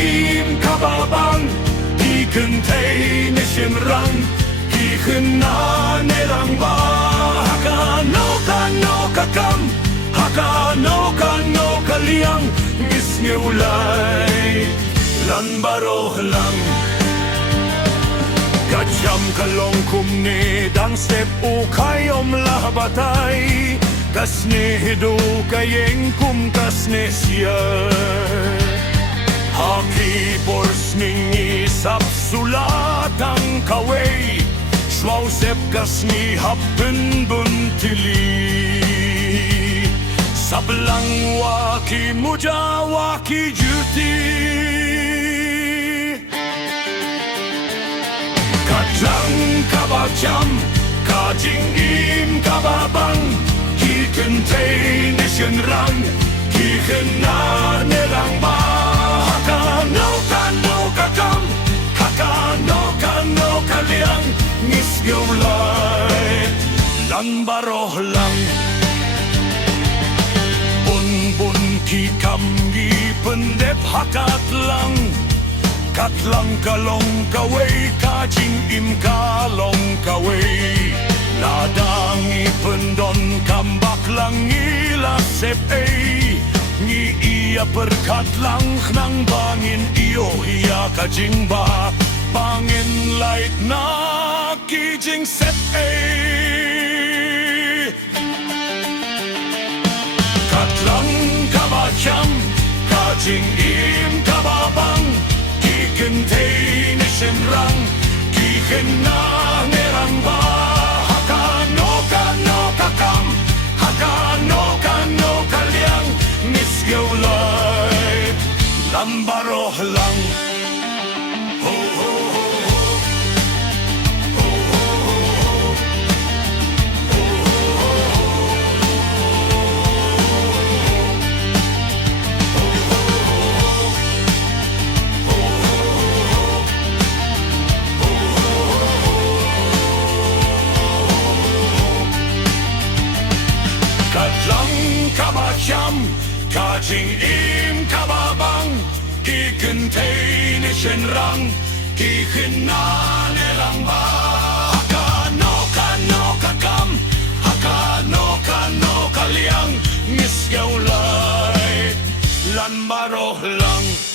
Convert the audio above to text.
im kababang Kikentay ni Shinrang Kikina nilang ba Hakano kano kakam Hakano kano kaliang Gisngiulay Lan baroh lang Kacham kalong kumni Dan step ukayom labatay Kasne hidu kayeng kum kasne siya Haki bors ning isap sulat ang kaway Schwausep kasni happen buntili Sablang waki muja waki juti Katlang kabacham Kajing im kababang Kikentay ni Shinrang Kikina nilang ba Hakano kano kakam Hakano kano kaliang Ngisgulay Lan baroh lang Bun kikam pendep hakat lang Katlang kalong kaway Kajing im kalong kaway Ladang ipendon kambak lang ilasep Ngi iya perkat lang nang bangin iyo iya kajing ba Bangin light na kijing sep Katlang kabacham Kajing im kababang Kikentay ni Shinrang Kikina nirang ba Hakano kano kakam Hakano kano kaliang Misgulay Lambaroh lang Ho ho ho ho Ho ho ho ho Ho ho Katlang kabacham Kajing im kababang Kikentay ni Shinrang Kikina nilang ba Hakano kano kakam Hakano kano kaliang Misgulay Lan baroh lang